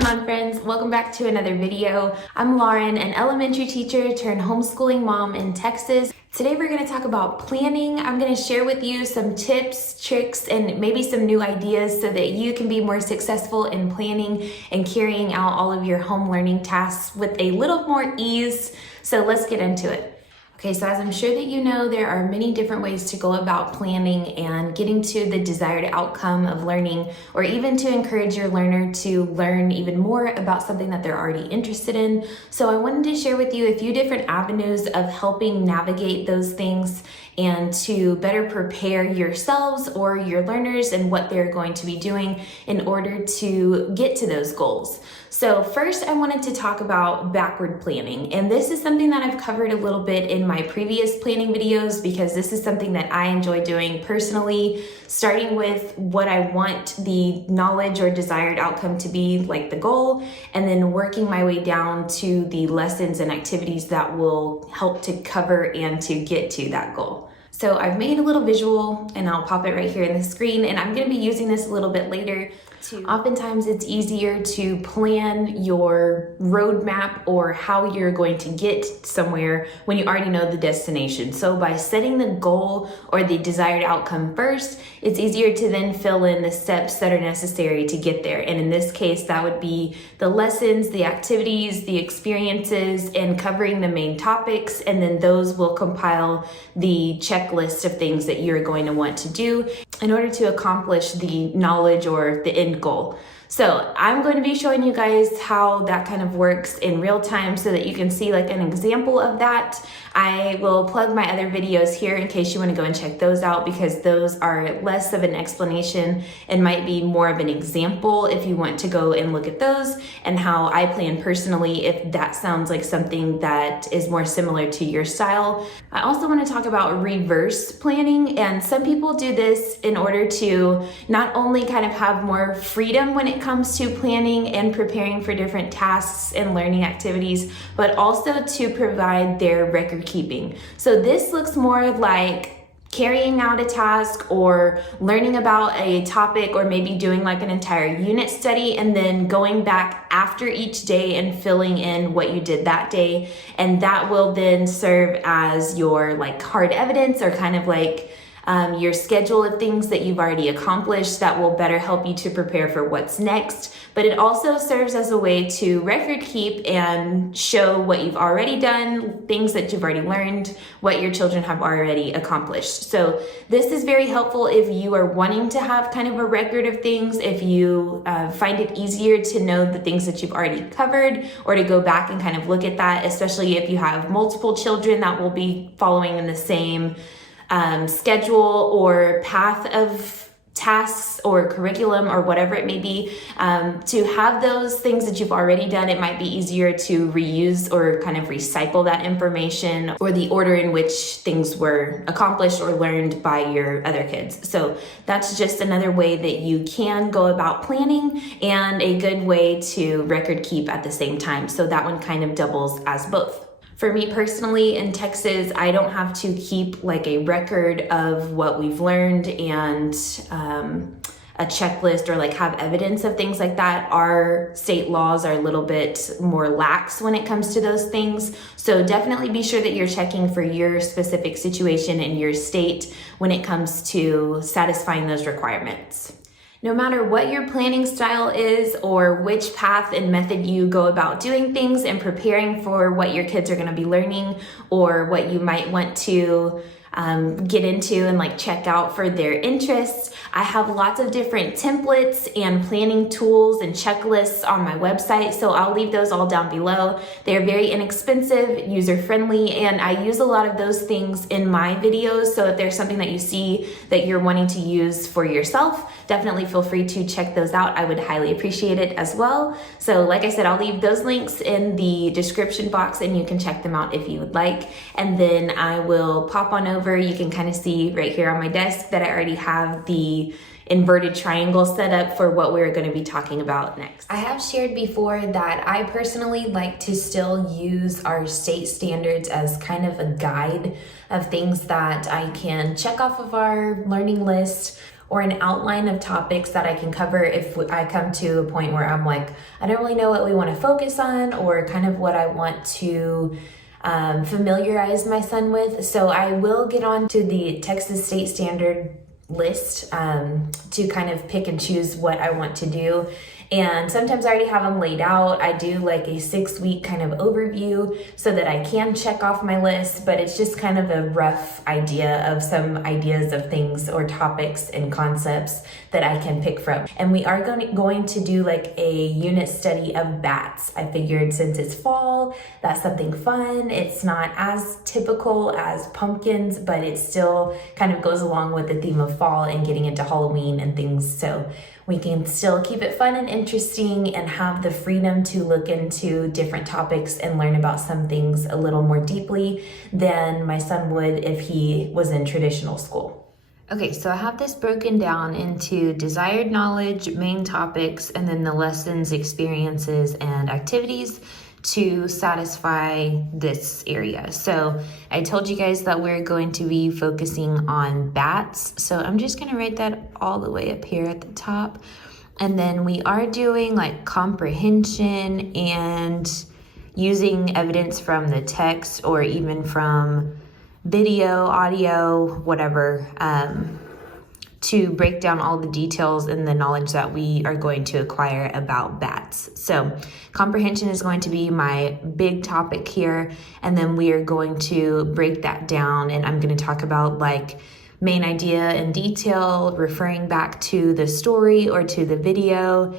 going on, friends? Welcome back to another video. I'm Lauren, an elementary teacher turned homeschooling mom in Texas. Today we're going to talk about planning. I'm going to share with you some tips, tricks, and maybe some new ideas so that you can be more successful in planning and carrying out all of your home learning tasks with a little more ease. So let's get into it. Okay, so as I'm sure that you know, there are many different ways to go about planning and getting to the desired outcome of learning, or even to encourage your learner to learn even more about something that they're already interested in. So I wanted to share with you a few different avenues of helping navigate those things and to better prepare yourselves or your learners and what they're going to be doing in order to get to those goals. So first, I wanted to talk about backward planning, and this is something that I've covered a little bit in my previous planning videos because this is something that I enjoy doing personally, starting with what I want the knowledge or desired outcome to be, like the goal, and then working my way down to the lessons and activities that will help to cover and to get to that goal. So I've made a little visual and I'll pop it right here in the screen, and I'm going to be using this a little bit later. Oftentimes it's easier to plan your roadmap or how you're going to get somewhere when you already know the destination. So by setting the goal or the desired outcome first, it's easier to then fill in the steps that are necessary to get there. And in this case, that would be the lessons, the activities, the experiences, and covering the main topics. And then those will compile the checklist of things that you're going to want to do in order to accomplish the knowledge or the end goal. So I'm going to be showing you guys how that kind of works in real time so that you can see like an example of that. I will plug my other videos here in case you want to go and check those out, because those are less of an explanation and might be more of an example if you want to go and look at those and how I plan personally, if that sounds like something that is more similar to your style. I also want to talk about reverse planning, and some people do this in order to not only kind of have more freedom when it comes to planning and preparing for different tasks and learning activities, but also to provide their record keeping. So this looks more like carrying out a task or learning about a topic, or maybe doing like an entire unit study and then going back after each day and filling in what you did that day. And that will then serve as your like hard evidence, or kind of like your schedule of things that you've already accomplished that will better help you to prepare for what's next. But it also serves as a way to record keep and show what you've already done, things that you've already learned, what your children have already accomplished. So this is very helpful if you are wanting to have kind of a record of things, if you find it easier to know the things that you've already covered, or to go back and kind of look at that, especially if you have multiple children that will be following in the same schedule or path of tasks or curriculum or whatever it may be. To have those things that you've already done, it might be easier to reuse or kind of recycle that information or the order in which things were accomplished or learned by your other kids. So that's just another way that you can go about planning, and a good way to record keep at the same time. So that one kind of doubles as both. For me personally in Texas, I don't have to keep like a record of what we've learned and a checklist or like have evidence of things like that. Our state laws are a little bit more lax when it comes to those things. So definitely be sure that you're checking for your specific situation in your state when it comes to satisfying those requirements. No matter what your planning style is or which path and method you go about doing things and preparing for what your kids are going to be learning, or what you might want to get into and like check out for their interests, I have lots of different templates and planning tools and checklists on my website, so I'll leave those all down below. They're very inexpensive, user-friendly, and I use a lot of those things in my videos. So if there's something that you see that you're wanting to use for yourself, definitely feel free to check those out. I would highly appreciate it as well. So like I said, I'll leave those links in the description box and you can check them out if you would like. And then I will pop on over. You can kind of see right here on my desk that I already have the inverted triangle set up for what we're going to be talking about next. I have shared before that I personally like to still use our state standards as kind of a guide of things that I can check off of our learning list, or an outline of topics that I can cover if I come to a point where I'm like, I don't really know what we want to focus on or kind of what I want to familiarize my son with. So I will get on to the Texas State Standard list to kind of pick and choose what I want to do. And sometimes I already have them laid out. I do like a 6-week kind of overview so that I can check off my list, but it's just kind of a rough idea of some ideas of things or topics and concepts that I can pick from. And we are going to do like a unit study of bats. I figured since it's fall, that's something fun. It's not as typical as pumpkins, but it still kind of goes along with the theme of fall and getting into Halloween and things. So we can still keep it fun and interesting and have the freedom to look into different topics and learn about some things a little more deeply than my son would if he was in traditional school. Okay, so I have this broken down into desired knowledge, main topics, and then the lessons, experiences, and activities to satisfy this area. So I told you guys that we're going to be focusing on bats. So I'm just gonna write that all the way up here at the top. And then we are doing like comprehension and using evidence from the text or even from video, audio, whatever, to break down all the details and the knowledge that we are going to acquire about bats. So comprehension is going to be my big topic here, and then we are going to break that down, and I'm going to talk about like main idea in detail, referring back to the story or to the video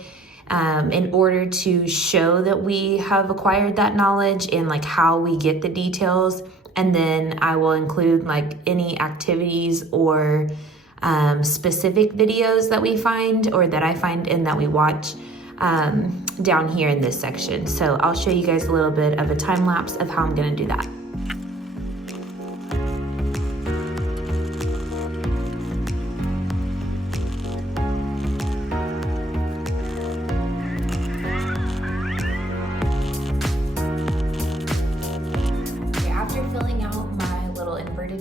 in order to show that we have acquired that knowledge and like how we get the details. And then I will include like any activities or specific videos that we find or that I find and that we watch down here in this section. So I'll show you guys a little bit of a time lapse of how I'm going to do that.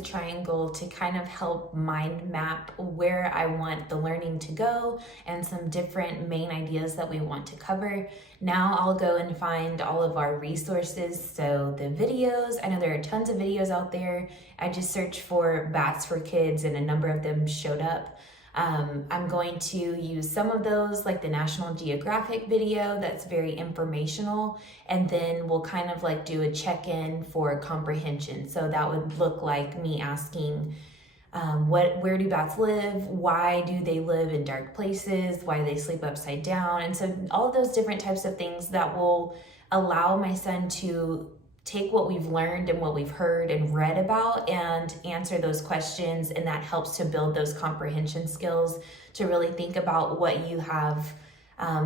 Triangle to kind of help mind map where I want the learning to go and some different main ideas that we want to cover. Now I'll go and find all of our resources. So the videos, I know there are tons of videos out there. I just searched for bats for kids and a number of them showed up. I'm going to use some of those, like the National Geographic video that's very informational, and then we'll kind of like do a check-in for comprehension. So that would look like me asking, where do bats live? Why do they live in dark places? Why do they sleep upside down? And so all of those different types of things that will allow my son to take what we've learned and what we've heard and read about and answer those questions, and that helps to build those comprehension skills to really think about what you have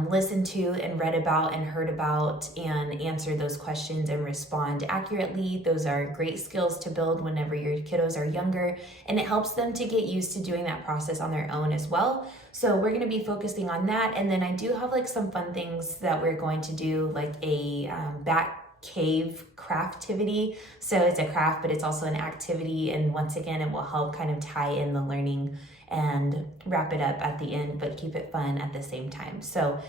listened to and read about and heard about and answer those questions and respond accurately. Those are great skills to build whenever your kiddos are younger, and it helps them to get used to doing that process on their own as well. So we're going to be focusing on that, and then I do have like some fun things that we're going to do, like a bat cave craftivity. So it's a craft, but it's also an activity. And once again, it will help kind of tie in the learning and wrap it up at the end, but keep it fun at the same time. So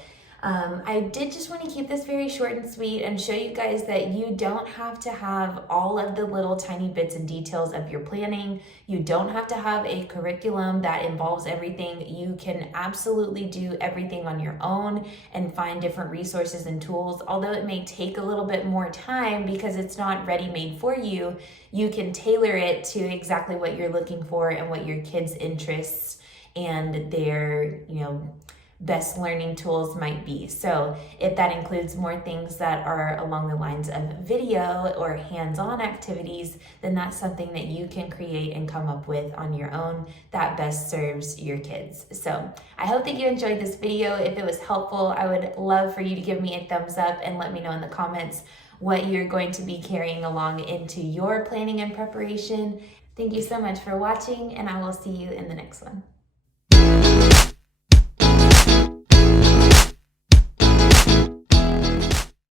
I did just want to keep this very short and sweet and show you guys that you don't have to have all of the little tiny bits and details of your planning. You don't have to have a curriculum that involves everything. You can absolutely do everything on your own and find different resources and tools. Although it may take a little bit more time because it's not ready-made for you, you can tailor it to exactly what you're looking for and what your kids' interests and their, best learning tools might be. So if that includes more things that are along the lines of video or hands-on activities, then that's something that you can create and come up with on your own that best serves your kids. So I hope that you enjoyed this video. If it was helpful, I would love for you to give me a thumbs up and let me know in the comments what you're going to be carrying along into your planning and preparation. Thank you so much for watching, and I will see you in the next one.